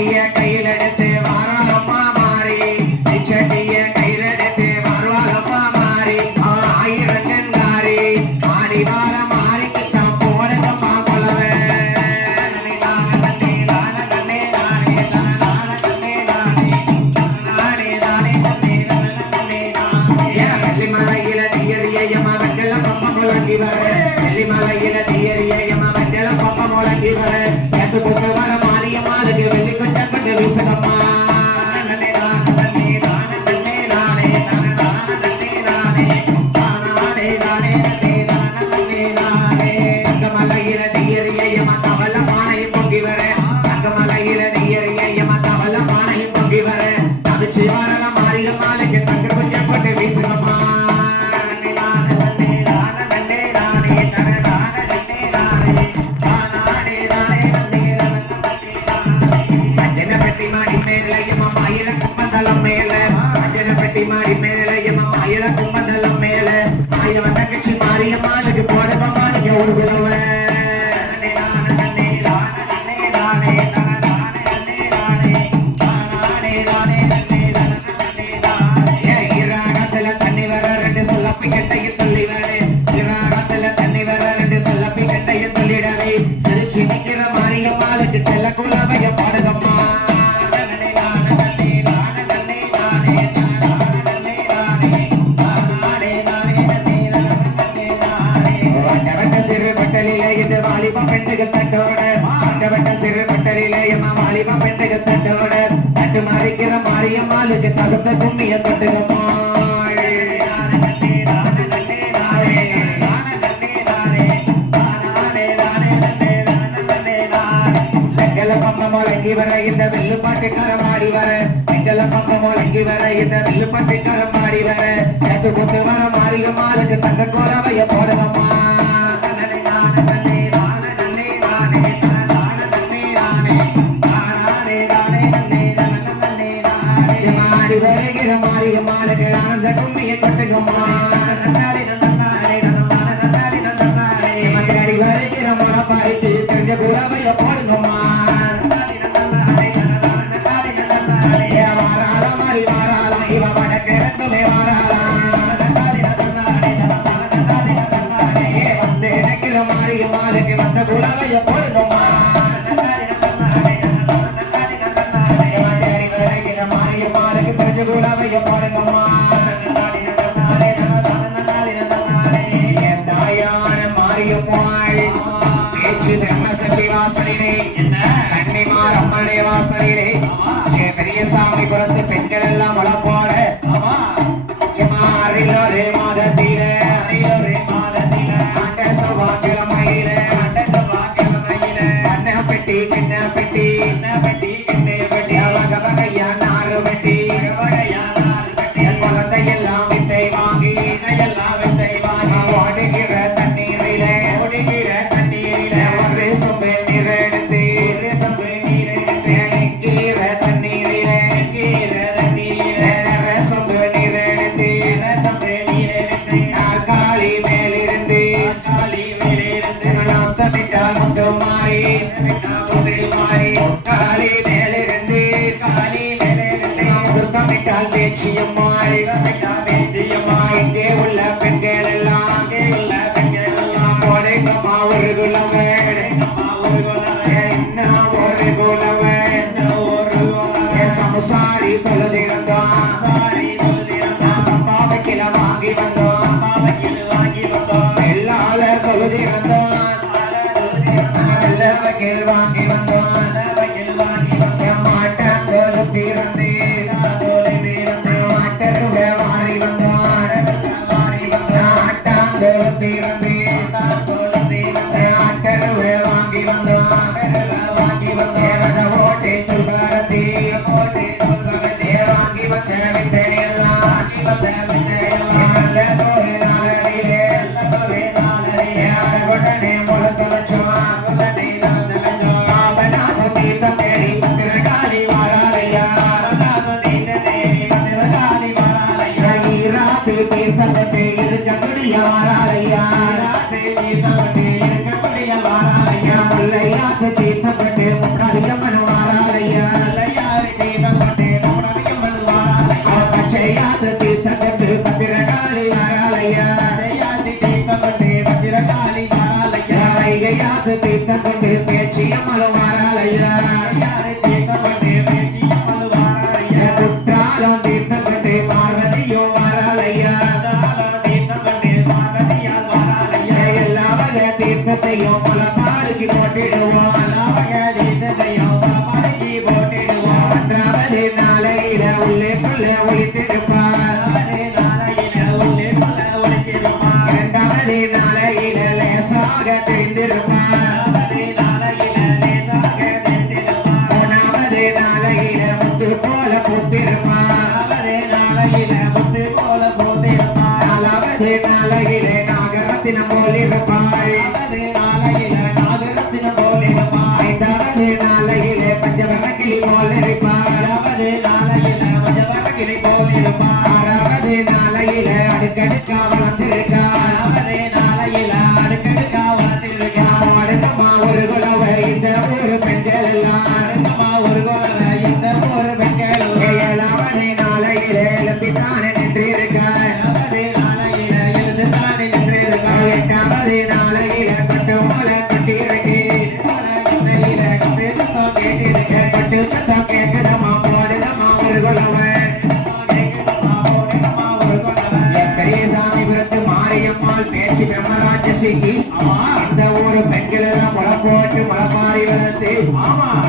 கைய கையில மண்டலம் மேல ஆஞ்சன பெட்டி மாடி மேலையமா இழக்கும் பெண்ணுக்கு தட்டோட மாட்டவட்ட சிறு மட்டரிலே எம்மா மாலிமா பெண்ணுக்கு தட்டோட. தட்டு மாறிக்கிற மாரியம்மாளுக்கு தகுந்த கும்மிய தொட்டுக்கம்மா முழங்கி வர இந்த வெள்ளு பாட்டுக்காரம் ஆடி வர. எங்கள பக்கம் முழங்கி வர இந்த வெள்ளு பாட்டுக்காரம் ஆடி வர. நாடி வருகிற மாரியம்மாளுக்கு ஆழ்ந்த கும்மியை கொட்டுக்குமா நன்னாரி நன்னாரி நன்னாரி நன்னாரி நன்னாரி மந்தாடி வருகிற மனப்பாரி தீர்த்த குலவைய பாடுங்கம்மா. பேச்சு தர்மசக்தி வாசலிலே. என்ன? தன்னிமார் அம்மனுடைய வாசல் தேசியமாய் தேவுள்ள பெண்கள் எல்லாம் தேவுள்ள பெண்கள் எல்லாம். ஒரு குலம். வாராதையா பிள்ளையாக்கு தீர்த்தப்பட்டு முன்னாடியம்மன் வாராதையா பச்சையாக்கு தீர்த்தப்பட்டு பத்திரகாளி வாராதையா வைகையாக்கு தீர்த்தப்பட்டு பேச்சியம்மன் வாராதையா நாலாவது நாளையிலே நாகரத்தினம் போல் இருப்பாய் சத்தம் கேட்குதம்மா போடுதம்மா ஒரு குலவை பெரியசாமிபுரத்து மாரியம்மாள் பேச்சு பிரம்மராட்சசிக்கு அந்த ஊரு பெண்கள் எல்லாம் வளர்த்து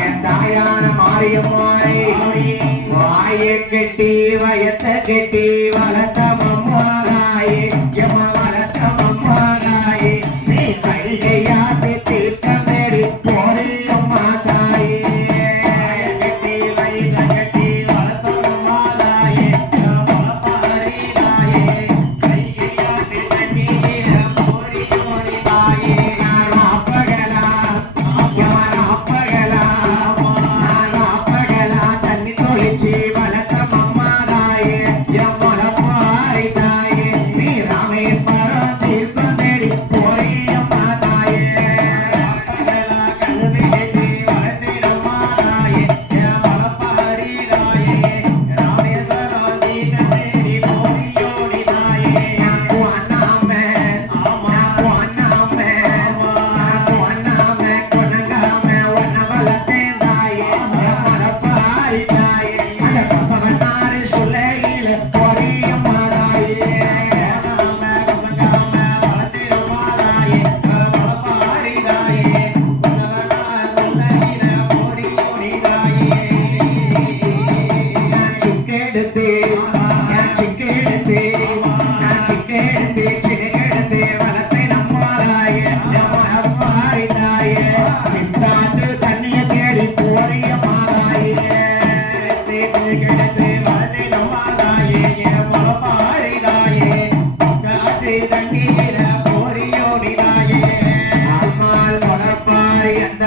என் தாயான மாரியம்மாளை வாயை கெட்டி வயத்தை கெட்டி வளர்த்த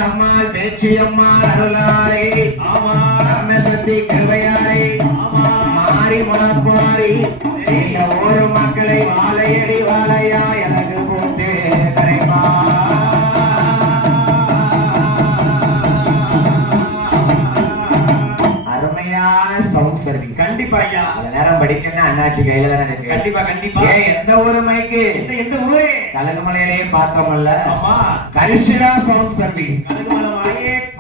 அம்மாள் பேச்சி அம்மாள் பேச்சியம்மாள் ஆமா ரமேசத்தி கிருவையாளே மாறி முளப்பாரி இந்த ஊரு மக்களை வாழையடி வாழையாய். அருமையான சவுண்ட் சர்வீஸ் கண்டிப்பா ஐயா. அந்த நேரம் படிக்கணும்னா அண்ணாச்சி கையில தானே இருக்கு? கண்டிப்பா கண்டிப்பா. ஏன் எந்த ஊரு மைக்கு எந்த எந்த ஊரே? கலகமலையிலேயே பார்த்தோம்ல. ஆமா. கரிஷிதா சவுண்ட் சர்வீஸ்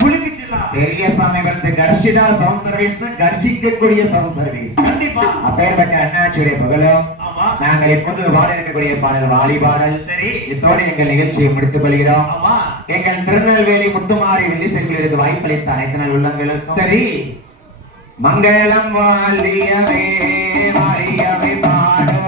குலுங்கிச்சுலாம் பெரிய சாமி வந்து கர்ஷிதா சவுண்ட் சர்வீஸ் கர்ஜிக்கக்கூடிய சவுண்ட் சர்வீஸ் கண்டிப்பா. அப்பேற்பட்ட அண்ணாச்சியுடைய புகழும் ஆமா. நாங்கள் இப்போது பாட இருக்கக்கூடிய பாடல் வாலி பாடல். சரி. இத்தோடு எங்கள் நிகழ்ச்சியை முடித்துக் கொள்கிறோம். ஆமா. எங்கள் திருநெல்வேலி முத்துமாரி வெள்ளி செல்களுக்கு வாய்ப்பளித்த அனைத்து நாள் உள்ளங்களுக்கும் சரி. மங்களம் வாழியவே மறியவை பாடோ